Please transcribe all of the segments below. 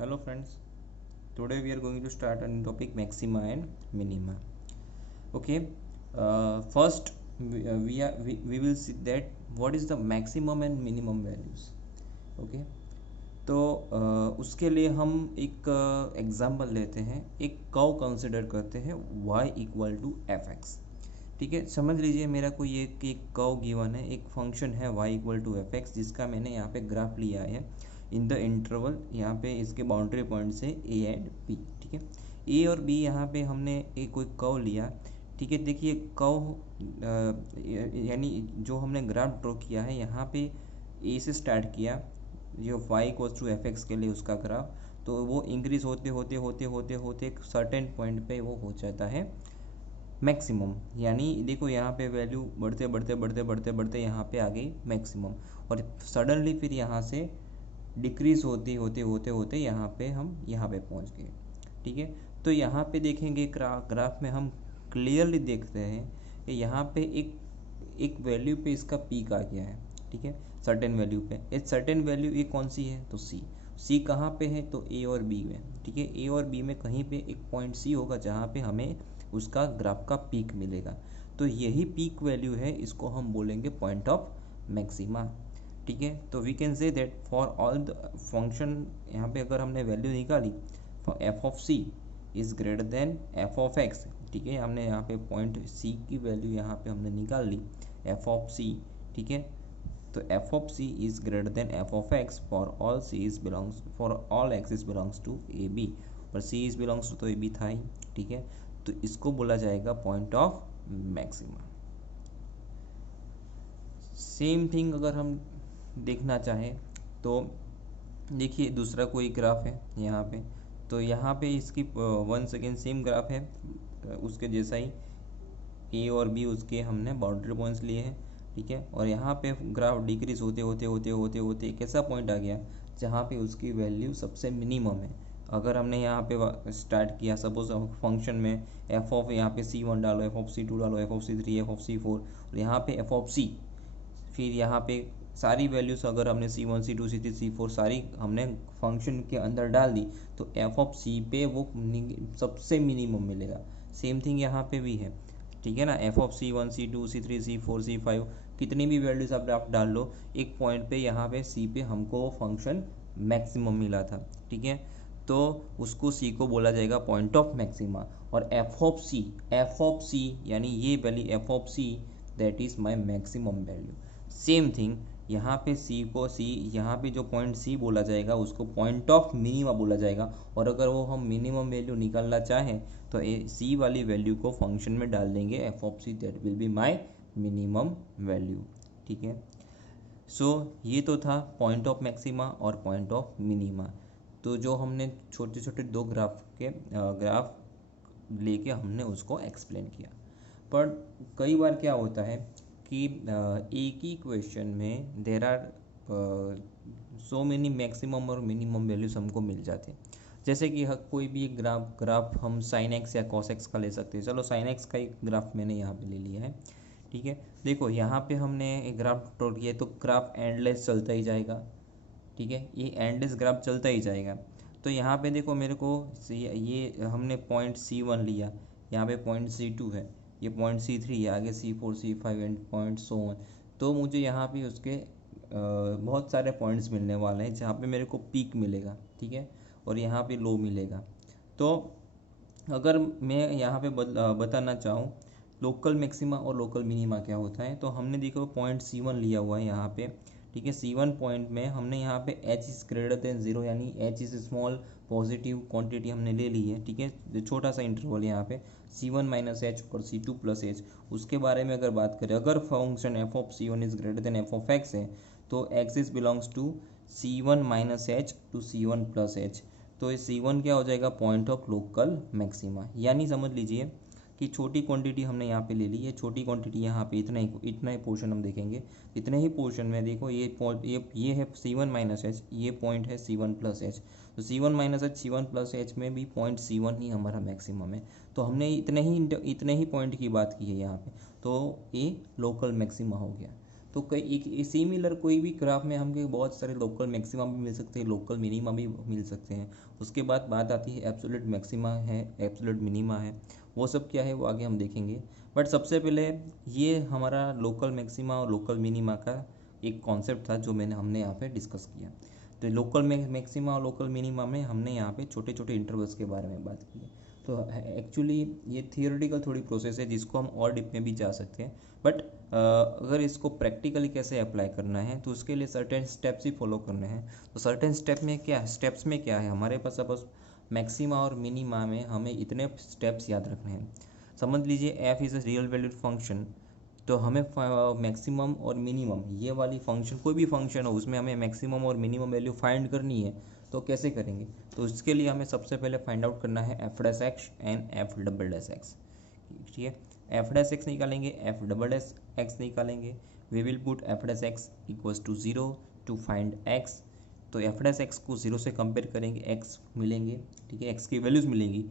Hello friends, today we are going to start a new topic maxima and minima. Okay, first we will see that what is the maximum and minimum values. Okay, तो उसके लिए हम एक example लेते हैं, एक curve consider करते हैं y equal to F X. ठीक है, समझ लीजिए मेरा कोई एक कर्व गिवन है, एक फंक्शन है y equal to F X जिसका मैंने यहाँ पे ग्राफ लिया है इन द इंटरवल, यहाँ पे इसके बाउंड्री पॉइंट से a एंड b। ठीक है, a और b यहाँ पे हमने एक कोई कर्व लिया। ठीक है, देखिए कर्व यानी जो हमने ग्राफ ड्रॉ किया है यहाँ पे a से स्टार्ट किया, जो y equals to F X के लिए उसका ग्राफ, तो वो इंक्रीज होते होते होते होते होते एक सर्टेन पॉइंट पे वो हो जाता है मैक्सिमम। यानी देखो यहाँ पे वैल्यू बढ़ते बढ़ते बढ़ते बढ़ते बढ़ते यहाँ पे आ गई मैक्सिमम, और सडनली फिर यहाँ से डिक्रीज होते होते होते होते यहाँ पे हम यहाँ पे पहुँच गए। ठीक है, तो यहाँ पे देखेंगे ग्राफ में हम क्लियरली देखते हैं कि यहाँ पे एक वैल्यू पे इसका पीक आ गया है। ठीक है, सर्टेन वैल्यू पे, एक सर्टेन वैल्यू ये कौन सी है, तो सी कहाँ पे है, तो ए और बी में। ठीक है, ए और बी में कहीं पे एक पॉइंट सी होगा जहाँ पे हमें उसका ग्राफ का पीक मिलेगा। तो यही पीक वैल्यू है, इसको हम बोलेंगे पॉइंट ऑफ मैक्सिमा। ठीक है, तो we can say that for all the function, यहाँ पे अगर हमने वैल्यू निकाली F of C is greater than F of X. ठीक है, हमने यहाँ पे पॉइंट सी की वैल्यू यहाँ पे हमने निकाल ली एफ ऑफ सी। ठीक है, तो F of C is greater than F of X for all C is belongs for all X is belongs to A B, और सी इज बिलोंग्स टू तो ए बी था ही। ठीक है, तो इसको बोला जाएगा point of maxima. Same thing अगर हम देखना चाहें तो देखिए दूसरा कोई ग्राफ है यहाँ पे, तो यहाँ पे इसकी वन सेकेंड सेम ग्राफ है, उसके जैसा ही ए और बी उसके हमने बाउंड्री पॉइंट्स लिए हैं। ठीक है, और यहाँ पे ग्राफ डिक्रीज होते होते होते होते होते एक ऐसा पॉइंट आ गया जहाँ पे उसकी वैल्यू सबसे मिनिमम है। अगर हमने यहाँ पे स्टार्ट किया सपोज फंक्शन में एफ ऑफ, यहाँ पे C1 डालो, एफ ऑफ C2 डालो, F of C3, F of C4, और यहाँ पे एफ ऑफ C, फिर यहाँ पे सारी वैल्यूज़ अगर हमने C1 C2 C3 C4 सारी हमने फंक्शन के अंदर डाल दी, तो एफ ऑफ C पे वो सबसे मिनिमम मिलेगा। सेम थिंग यहाँ पे भी है। ठीक है ना, F of C1 C2 C3 C4 C5 कितनी भी वैल्यूज़ आप डाल लो, एक पॉइंट पे यहाँ पे C पे हमको वो फंक्शन मैक्सिमम मिला था। ठीक है, तो उसको C को बोला जाएगा पॉइंट ऑफ मैक्सिमा। और एफ ऑफ C यानी ये value F of C that is my maximum value. Same thing यहाँ पे यहाँ पे जो पॉइंट C बोला जाएगा उसको पॉइंट ऑफ मिनिमा बोला जाएगा, और अगर वो हम मिनिमम वैल्यू निकालना चाहें तो C वाली वैल्यू को फंक्शन में डाल देंगे F of C, that will be my minimum value. ठीक है, सो ये तो था पॉइंट ऑफ मैक्सिमा और पॉइंट ऑफ मिनिमा। तो जो हमने छोटे छोटे दो ग्राफ लेके हमने उसको एक्सप्लेन किया। पर कई बार क्या होता है कि एक ही क्वेश्चन में there are so many maximum और मिनिमम वैल्यूज हमको मिल जाते हैं। जैसे कि कोई भी एक ग्राफ हम साइन एक्स या कॉस एक्स का ले सकते हैं। चलो साइन एक्स का एक ग्राफ मैंने यहाँ पे ले लिया है। ठीक है, देखो यहाँ पे हमने एक ग्राफ ड्रॉ किया है, तो ग्राफ एंडलेस चलता ही जाएगा। ठीक है, ये एंडलेस ग्राफ चलता ही जाएगा। तो यहाँ पे देखो मेरे को ये हमने पॉइंट C1 लिया, यहाँ पे पॉइंट C2 है, ये पॉइंट C3 है, आगे C4 C5 and point so on. तो मुझे यहाँ पे उसके बहुत सारे पॉइंट्स मिलने वाले हैं जहाँ पे मेरे को पीक मिलेगा। ठीक है, और यहाँ पे लो मिलेगा। तो अगर मैं यहाँ पे बताना चाहूँ लोकल मैक्सिमा और लोकल मिनिमा क्या होता है, तो हमने देखो पॉइंट C1 लिया हुआ है यहाँ पे। ठीक है, C1 पॉइंट में हमने यहाँ पे h इज ग्रेटर देन 0 यानी h is small positive quantity हमने ले ली है। ठीक है, छोटा सा इंटरवल यहाँ पे C1 माइनस एच और C2 प्लस एच। उसके बारे में अगर बात करें, अगर function F of C1 is greater than F of X है, तो x is belongs to C1 minus H to C1 plus H. तो ये C1 क्या हो जाएगा, पॉइंट ऑफ लोकल मैक्सिमा। यानी समझ लीजिए कि छोटी क्वांटिटी हमने यहाँ पे ले ली है, छोटी क्वांटिटी यहाँ पे इतना ही पोर्शन हम देखेंगे। इतने ही पोर्शन में देखो ये है C1 माइनस एच, ये पॉइंट है C1 प्लस एच। तो C1 minus H C1 plus H में भी पॉइंट C1 ही हमारा मैक्सिमम है। तो हमने इतने ही पॉइंट की बात की है यहाँ पे, तो ये लोकल मैक्सिमा हो गया। तो कई एक सिमिलर कोई भी ग्राफ में हमें बहुत सारे लोकल मैक्सिमा भी मिल सकते हैं, लोकल मिनिमा भी मिल सकते हैं। उसके बाद बात आती है एब्सोल्यूट मैक्सिमा है, एब्सोल्यूट मिनिमा है, वो सब क्या है वो आगे हम देखेंगे। बट सबसे पहले ये हमारा लोकल मैक्सिमा और लोकल मिनिमा का एक कॉन्सेप्ट था जो हमने यहाँ पे डिस्कस किया। तो लोकल मैक्सिमा और लोकल मिनिमा में हमने यहाँ पे छोटे छोटे इंटरवल्स के बारे में बात की है। तो एक्चुअली ये थियोरेटिकल थोड़ी प्रोसेस है जिसको हम और डिप में भी जा सकते हैं, बट अगर इसको प्रैक्टिकली कैसे अप्लाई करना है तो उसके लिए सर्टेन स्टेप्स ही फॉलो करने हैं। तो सर्टेन स्टेप्स में क्या है, हमारे पास सपोज मैक्सिमा और मिनिमा में हमें इतने स्टेप्स याद रखने हैं। समझ लीजिए F is a real valued function, तो हमें मैक्सिमम और मिनिमम ये वाली फंक्शन, कोई भी फंक्शन हो उसमें हमें मैक्सिमम और मिनिमम वैल्यू फाइंड करनी है। तो कैसे करेंगे, तो इसके लिए हमें सबसे पहले फाइंड आउट करना है F dash X and F double dash X. ठीक है, एफ डैश एक्स निकालेंगे, एफ डबल डैश एक्स निकालेंगे। We will put F dash X equals to 0 to find X. तो एफ डैश एक्स को 0 से compare करेंगे, एक्स मिलेंगे, ठीक है, एक्स की वैल्यूज़ मिलेंगी,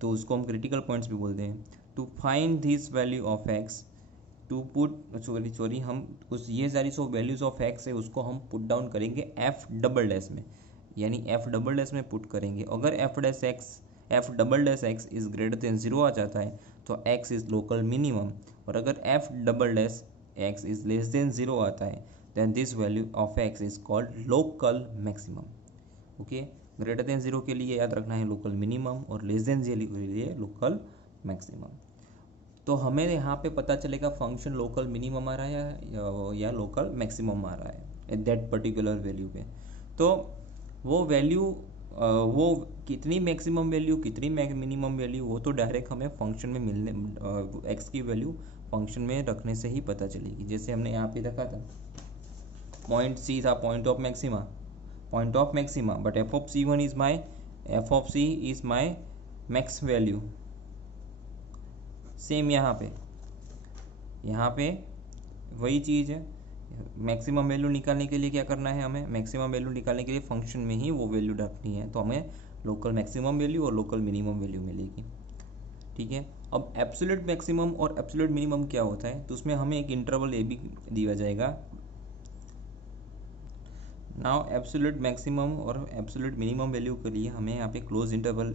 तो उसको हम क्रिटिकल पॉइंट्स भी बोलते हैं। To find this value of X, to put sorry हम उस ये सारी सो वैल्यूज़ ऑफ एक्स है उसको हम पुट डाउन करेंगे एफ डबल डैश में, यानी एफ डबल डैश में पुट करेंगे। अगर F double dash X is greater than 0 आ जाता है तो एक्स इज़ लोकल मिनिमम, और अगर F double dash X is less than 0 आता है then this value of X is called local maximum. Okay, greater than 0 के लिए याद रखना है लोकल मिनिमम और लेस देन 0 के लिए लोकल मैक्सिमम। तो हमें यहाँ पे पता चलेगा फंक्शन लोकल मिनिमम आ रहा है या लोकल मैक्सिमम आ रहा है एट दैट पर्टिकुलर वैल्यू पे। तो वो वैल्यू वो कितनी मैक्सिमम वैल्यू कितनी मिनिमम वैल्यू वो तो डायरेक्ट हमें फंक्शन में मिलने एक्स की वैल्यू फंक्शन में रखने से ही पता चलेगी। जैसे हमने यहाँ पे रखा था पॉइंट सी था point of maxima, but F of C is my max value. Same यहाँ पे वही चीज़ है, मैक्सिमम वैल्यू निकालने के लिए क्या करना है, हमें मैक्सिमम वैल्यू निकालने के लिए फंक्शन में ही वो वैल्यू रखनी है, तो हमें लोकल मैक्सिमम वैल्यू और लोकल मिनिमम वैल्यू मिलेगी। ठीक है, अब एब्सोल्यूट मैक्सिमम और एब्सोल्यूट मिनिमम क्या होता है, तो उसमें हमें एक इंटरवल ए बी दिया जाएगा। नाउ एब्सोल्यूट मैक्सिमम और एब्सोल्यूट मिनिमम वैल्यू के लिए हमें यहाँ पे क्लोज इंटरवल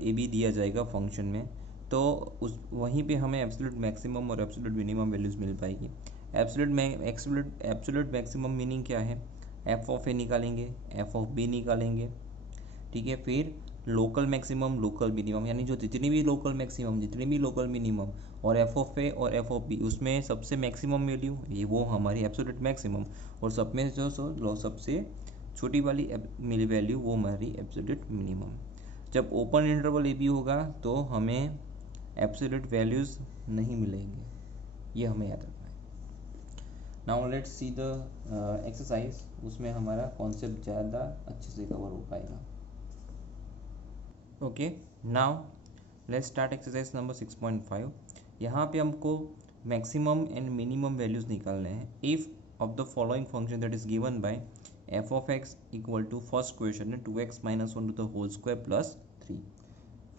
ए बी दिया जाएगा फंक्शन में, तो उस वहीं पे हमें एब्सोल्यूट मैक्सिमम और एब्सोल्यूट मिनिमम वैल्यूज़ मिल पाएगी। एब्सोल्यूट मैक्सिमम मीनिंग क्या है, एफ ऑफ ए निकालेंगे, एफ ऑफ बी निकालेंगे, ठीक है, फिर लोकल मैक्सिमम लोकल मिनिमम, यानी जो जितनी भी लोकल मैक्सिमम जितनी भी लोकल मिनिमम और एफ ऑफ ए और एफ ऑफ बी उसमें सबसे मैक्सिमम वैल्यू ये वो हमारी एब्सोल्यूट मैक्सिमम, और सब में जो सबसे छोटी वाली वैल्यू वो हमारी एब्सोल्यूट मिनिमम। जब ओपन इंटरवल ए बी होगा तो हमें एब्सोल्यूट वैल्यूज़ नहीं मिलेंगे, ये हमें याद रखना है। Now let's see the exercise, उसमें हमारा कॉन्सेप्ट ज़्यादा अच्छे से कवर हो पाएगा। Okay, now let's start exercise number 6.5। यहाँ पे हमको मैक्सिमम एंड मिनिमम वैल्यूज़ निकालने हैं। If of the following function that is given by F of X equal to first question है 2x - 1 to the whole square plus 3।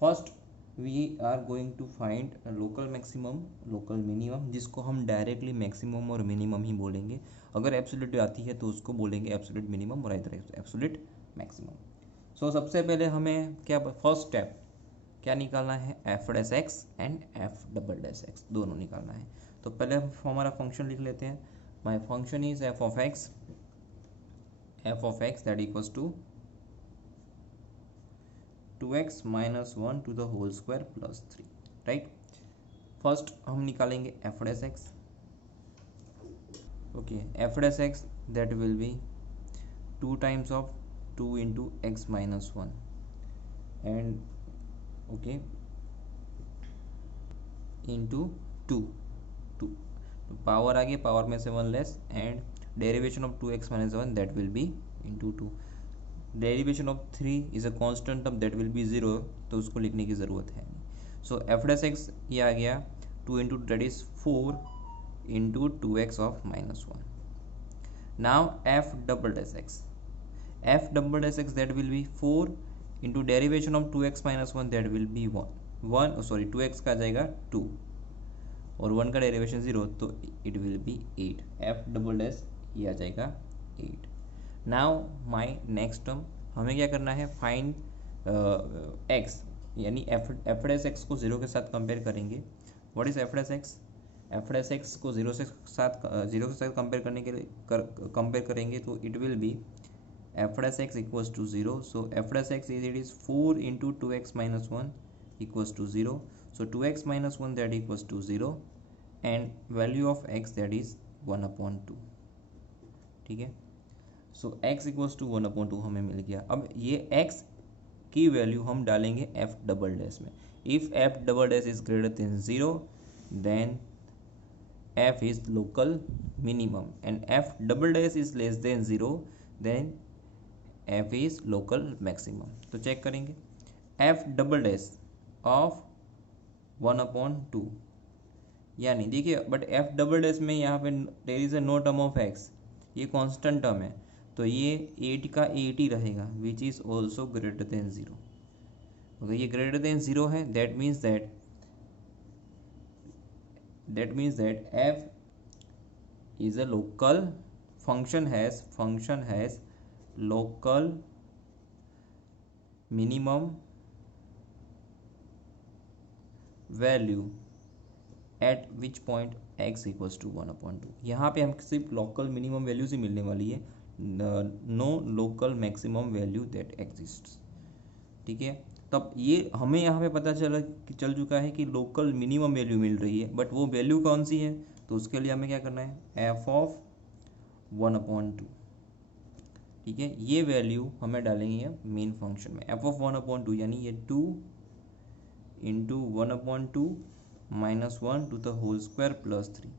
First we are going to find local maximum local minimum, जिसको हम directly maximum और minimum ही बोलेंगे। अगर absolute आती है तो उसको बोलेंगे एब्सोल्यूट मिनिमम और इधर एब्सोल्यूट मैक्सिमम। सो सबसे पहले हमें क्या फर्स्ट स्टेप क्या निकालना है, F dash X and F double dash x दोनों निकालना है। तो पहले हमारा फंक्शन लिख लेते हैं। My function is F of X that equals to 2x - 1 to the whole square plus 3, right. First हम निकालेंगे F dash X. Okay, F dash X that will be 2 times of 2 into X minus 1 and okay into 2 power आगे power में से 1 less and derivation of 2x - 1 that will be into 2। Derivation of 3 is a constant term that will B 0, तो उसको लिखने की ज़रूरत है नहीं। सो एफ डैश एक्स ये आ गया 2 into that is 4 into 2x of -1। Now F double dash X that will B 4 into derivation of 2x - 1 that will B 1 sorry 2x का आ जाएगा 2। और 1 का डेरिवेशन 0, तो it will B 8, F double dash ये आ जाएगा 8। Now my next term, हमें क्या करना है, फाइंड एक्स, यानी एफ डैश एक्स को 0 के साथ कंपेयर करेंगे। What is F dash x? F dash X को 0 के साथ कंपेयर करने के लिए कंपेयर करेंगे तो it will B f dash x equals to 0. So f dash x is 4 into 2x minus 1 equals to 0. So 2x minus 1 that equals to 0 and value of x that is 1 upon 2. ठीक है, so x equals to 1 upon 2 हमें मिल गया। अब ये x की value हम डालेंगे f double dash में। if f double dash is greater than 0 then f is local minimum and f double dash is less than 0 then f is local maximum। तो check करेंगे, f double dash of 1 upon 2, यानी देखिए but f double dash में यहाँ पे there is a no term of x, ये constant term है, तो ये 8 का 8 ही रहेगा which is also greater than 0। अगर ये ग्रेटर देन 0 है that means that f is a local function has local minimum value at which point x equals to 1 upon 2। यहाँ पे हम सिर्फ लोकल मिनिमम वैल्यूज ही मिलने वाली है, no local maximum value that exists. ठीक है, तब ये हमें यहाँ पे पता चल चुका है कि लोकल मिनिमम वैल्यू मिल रही है, बट वो वैल्यू कौन सी है, तो उसके लिए हमें क्या करना है, एफ ऑफ 1 अपॉन 2। ठीक है, ये वैल्यू हमें डालेंगे मेन फंक्शन में, एफ ऑफ 1 अपॉन 2 यानी ये 2 into 1 upon 2 minus 1 to the whole square plus 3।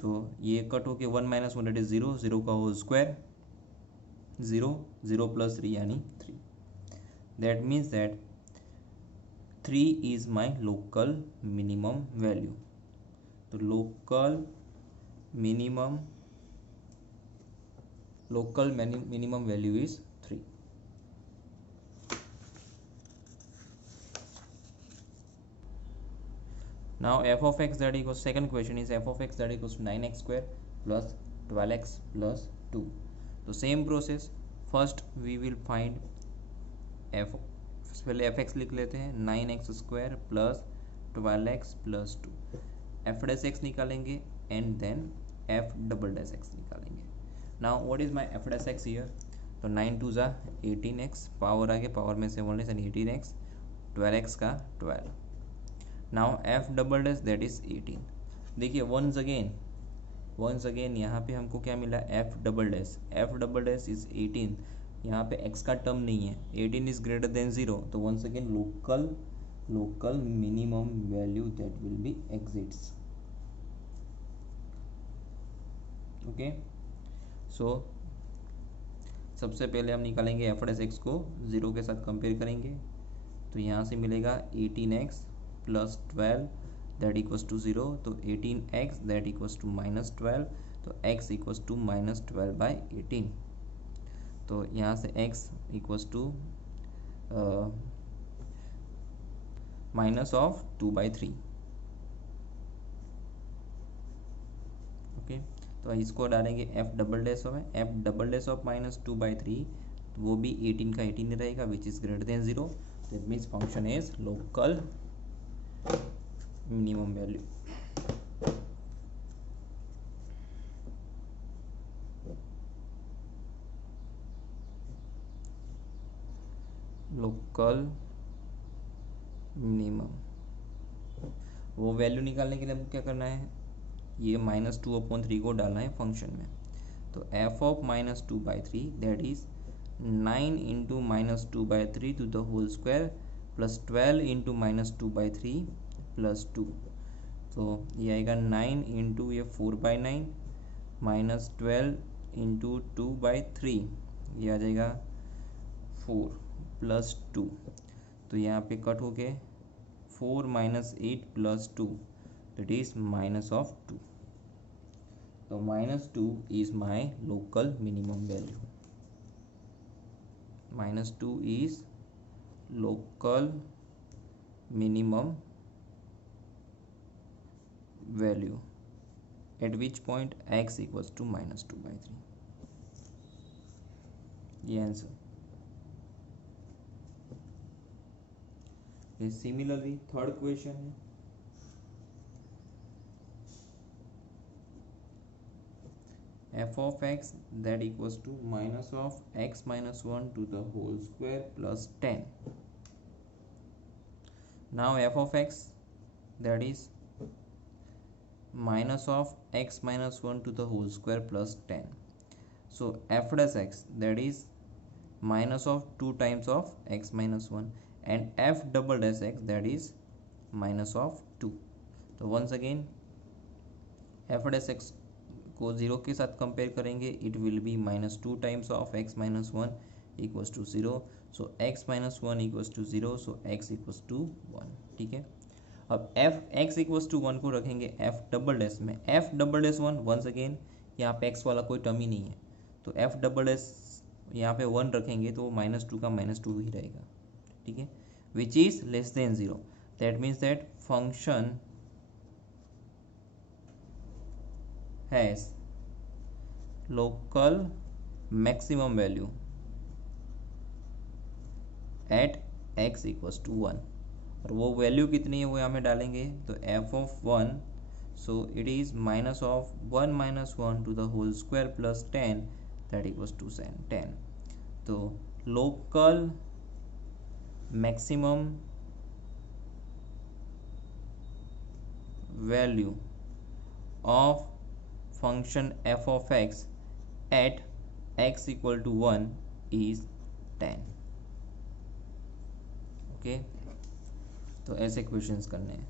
तो ये कट होके 1 माइनस 1 दैट इज 0, 0 का होल स्क्वायर 0, 0 प्लस 3 यानी 3। That means that 3 is my local minimum value. तो local minimum value is 3। now f of x that equals, second question is f of x that equals to 9x square plus 12x plus 2। तो same process, first we will find f, पहले F X लिख लेते हैं, 9x square plus 12x plus 2, F dash X निकालेंगे and then F double dash X निकालेंगे। Now what is my F dash X here, तो 9 2 ज़ा 18x, power आ गया, power में से 1 लेस 18x, 12x का 12। Now F double dash that is 18। देखिए once again यहाँ पे हमको क्या मिला, एफ डबल डैश इज 18, यहाँ पे x का टर्म नहीं है, 18 इज ग्रेटर देन 0, तो once again local minimum value that will be exists. Okay, so सबसे पहले हम निकालेंगे एफ डैश एक्स को 0 के साथ कंपेयर करेंगे, तो यहाँ से मिलेगा 18x plus 12 that equals to 0, तो 18x that equals to minus 12, तो x equals to minus 12 by 18। तो यहाँ से x equals to minus of 2/3। Okay, तो इसको डालेंगे F double dash of minus 2/3, तो वो भी 18 का 18 रहेगा which is greater than 0। That means function is local minimum value. Local minimum, वो वैल्यू निकालने के लिए हमको क्या करना है, ये -2/3 को डालना है फंक्शन में। तो F of -2/3 that is 9 into -2/3 to the whole square plus 12 into -2/3 plus 2। तो ये आएगा 9 इंटू ये 4/9 माइनस 12 इंटू 2/3, ये आ जाएगा 4 प्लस 2। तो यहाँ पे कट हो गए 4 minus 8 plus 2 that is minus of 2। तो -2 is my local minimum value, -2 is local minimum value at which point x equals to -2/3, ये आंसर। सिमिलरली थर्ड क्वेश्चन है, f of x that equals to minus of x minus 1 to the whole square plus 10. Now f of x that is minus of x minus 1 to the whole square plus 10. So f dash x that is minus of 2 times of x minus 1 and f double dash x that is minus of 2. So once again f dash x को 0 के साथ compare करेंगे, it will be -2 times of x minus 1 equals to 0, so x minus 1 equals to 0, so x equals to 1। ठीक है, अब x equals to 1 को रखेंगे f double dash में, f double dash 1, once again यहाँ पे x वाला कोई टर्म ही नहीं है, तो f डबल डैश यहाँ पे 1 रखेंगे तो -2 का -2 ही रहेगा। ठीक है, which is less than 0, that means that function has local maximum value at x equals to 1, और वो वैल्यू कितनी है वो यहाँ में डालेंगे, तो f of 1, so it is minus of 1 minus 1 to the whole square plus 10 that equals to 10. तो local maximum value of function f of x at x equal to 1 is 10। Okay, तो ऐसे क्वेश्चंस करने हैं।